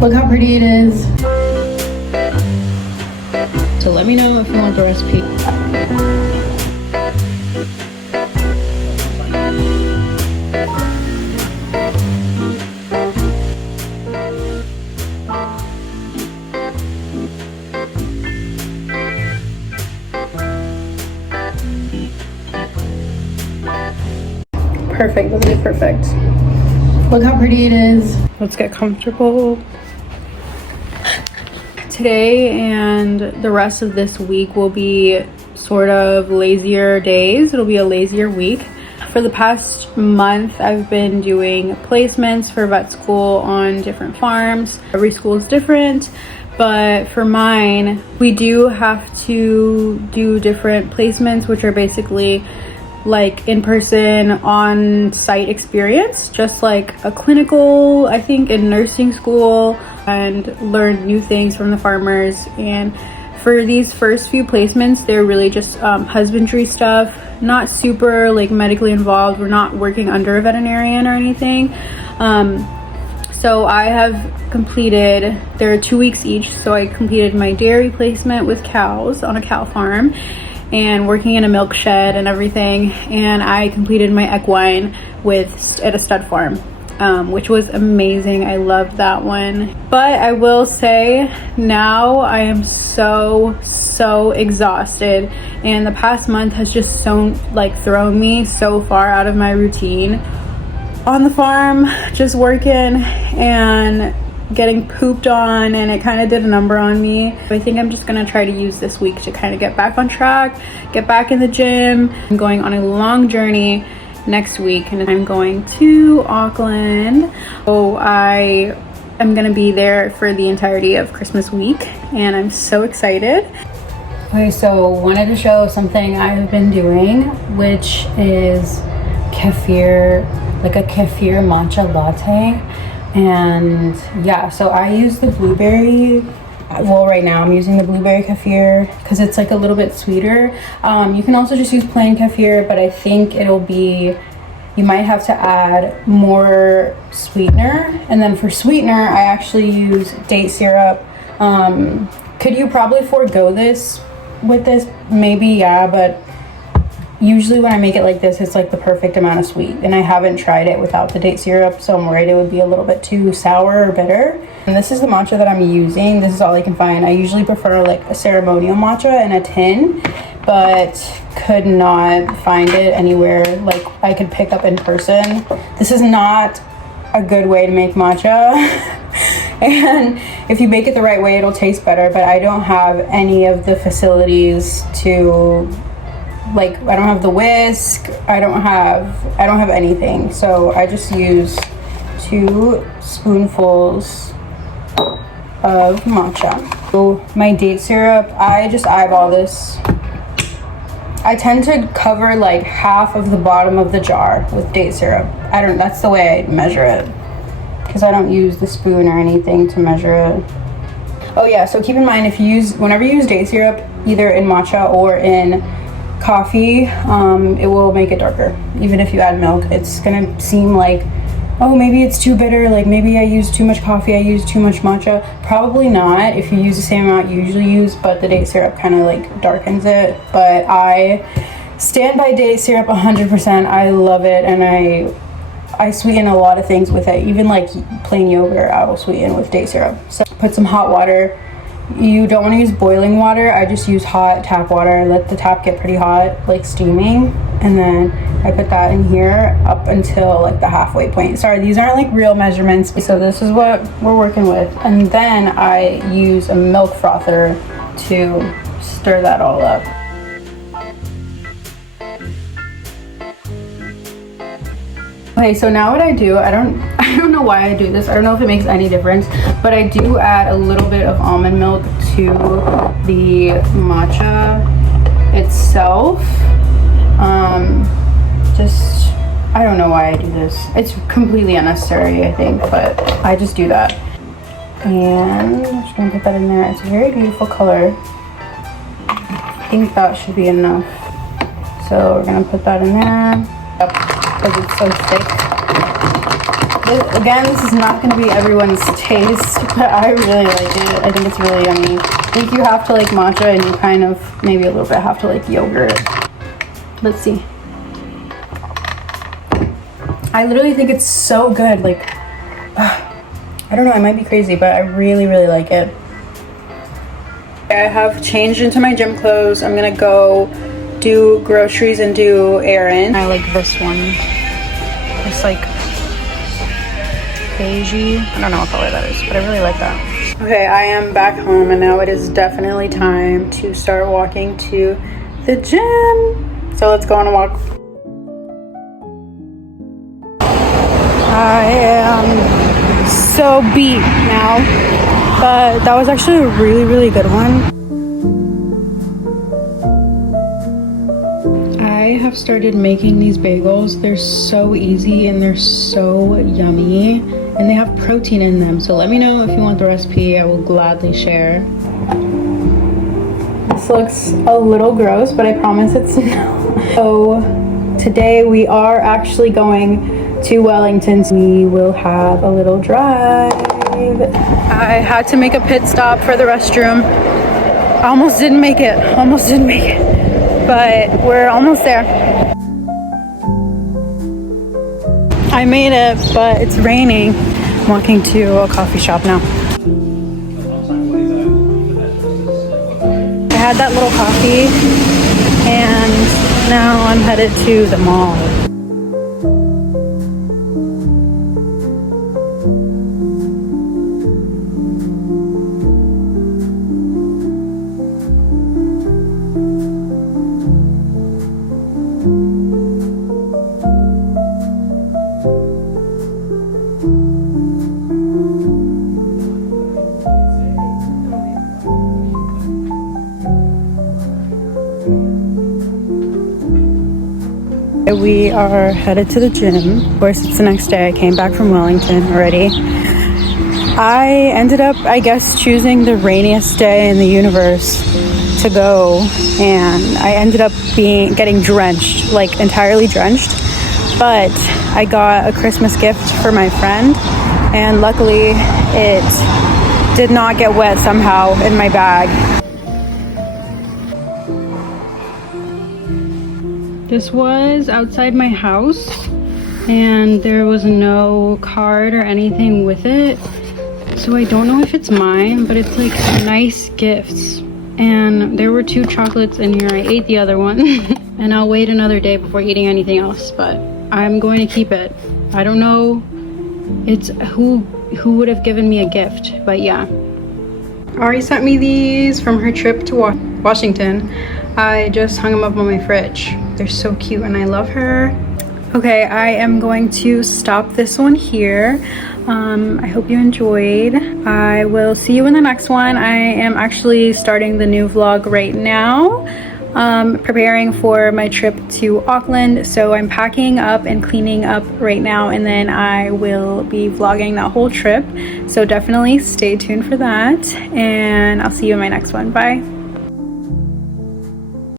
Look how pretty it is. So let me know if you want the recipe. Perfect, literally perfect. Look how pretty it is. Let's get comfortable. Today and the rest of this week will be sort of lazier days. It'll be a lazier week. For the past month, I've been doing placements for vet school on different farms. Every school is different, but for mine, we do have to do different placements, which are basically like in-person on-site experience, just like a clinical, I think, in nursing school, and learn new things from the farmers. And for these first few placements, they're really just husbandry stuff, not super like medically involved. We're not working under a veterinarian or anything. So I have completed, there are 2 weeks each, so I completed my dairy placement with cows on a cow farm and working in a milk shed and everything, and I completed my equine at a stud farm, which was amazing. I loved that one. But I will say now I am so exhausted, and the past month has just thrown me so far out of my routine on the farm, just working and getting pooped on, and it kind of did a number on me. I think I'm just gonna try to use this week to kind of get back on track, get back in the gym. I'm going on a long journey next week, and I'm going to Auckland. So I am gonna be there for the entirety of Christmas week, and I'm so excited. Okay, so wanted to show something I've been doing, which is kefir, like a kefir matcha latte. And yeah, so I use the blueberry, well right now I'm using the blueberry kefir because it's like a little bit sweeter. You can also just use plain kefir, but I think it'll be, you might have to add more sweetener. And then for sweetener, I actually use date syrup. Could you probably forego this with this? Maybe, yeah, but usually when I make it like this, it's like the perfect amount of sweet, and I haven't tried it without the date syrup, so I'm worried it would be a little bit too sour or bitter. And this is the matcha that I'm using. This is all I can find. I usually prefer like a ceremonial matcha in a tin, but could not find it anywhere like I could pick up in person. This is not a good way to make matcha. And if you make it the right way, it'll taste better, but I don't have any of the facilities to, like, I don't have the whisk, I don't have anything, so I just use 2 spoonfuls of matcha. So my date syrup, I just eyeball this. I tend to cover like half of the bottom of the jar with date syrup. That's the way I measure it, because I don't use the spoon or anything to measure it. Oh yeah, so keep in mind, whenever you use date syrup, either in matcha or in coffee, it will make it darker. Even if you add milk, it's gonna seem like, oh, maybe it's too bitter, like maybe I used too much coffee, I used too much matcha. Probably not if you use the same amount you usually use, but the date syrup kind of like darkens it. But I stand by date syrup 100%. I love it, and I sweeten a lot of things with it. Even like plain yogurt, I will sweeten with date syrup. So put some hot water. You don't want to use boiling water. I just use hot tap water. Let the tap get pretty hot, like steaming, and then I put that in here up until like the halfway point. Sorry, these aren't like real measurements, so this is what we're working with. And then I use a milk frother to stir that all up. Okay, so now what I do, I don't know why I do this. I don't know if it makes any difference, but I do add a little bit of almond milk to the matcha itself. I don't know why I do this. It's completely unnecessary, I think, but I just do that. And I'm just gonna put that in there. It's a very beautiful color. I think that should be enough. So we're gonna put that in there. Because it's so thick. Again, this is not going to be everyone's taste, but I really like it. I think it's really yummy. I think you have to like matcha, and you kind of maybe a little bit have to like yogurt. Let's see. I literally think it's so good. Like, I don't know, I might be crazy, but I really, really like it. I have changed into my gym clothes. I'm gonna go do groceries and do errands. I like this one. It's like beigey. I don't know what color that is, but I really like that. Okay, I am back home, and now it is definitely time to start walking to the gym. So let's go on a walk. I am so beat now, but that was actually a really, really good one. I have started making these bagels. They're so easy and they're so yummy, and they have protein in them. So let me know if you want the recipe. I will gladly share. This looks a little gross, but I promise it's not. So today we are actually going to Wellington. We will have a little drive. I had to make a pit stop for the restroom. Almost didn't make it. But we're almost there. I made it, but it's raining. I'm walking to a coffee shop now. I had that little coffee, and now I'm headed to the mall. We are headed to the gym. Of course, it's the next day. I came back from Wellington already. I ended up, I guess, choosing the rainiest day in the universe to go, and I ended up getting drenched, like entirely drenched. But I got a Christmas gift for my friend, and luckily it did not get wet somehow in my bag. This was outside my house, and there was no card or anything with it, so I don't know if it's mine, but it's like nice gifts. And there were 2 chocolates in here. I ate the other one and I'll wait another day before eating anything else, but I'm going to keep it. I don't know it's who would have given me a gift, but yeah. Ari sent me these from her trip to Washington. I just hung them up on my fridge. They're so cute and I love her. Okay, I am going to stop this one here. I hope you enjoyed. I will see you in the next one. I am actually starting the new vlog right now, preparing for my trip to Auckland. So I'm packing up and cleaning up right now, and then I will be vlogging that whole trip. So definitely stay tuned for that, and I'll see you in my next one. Bye.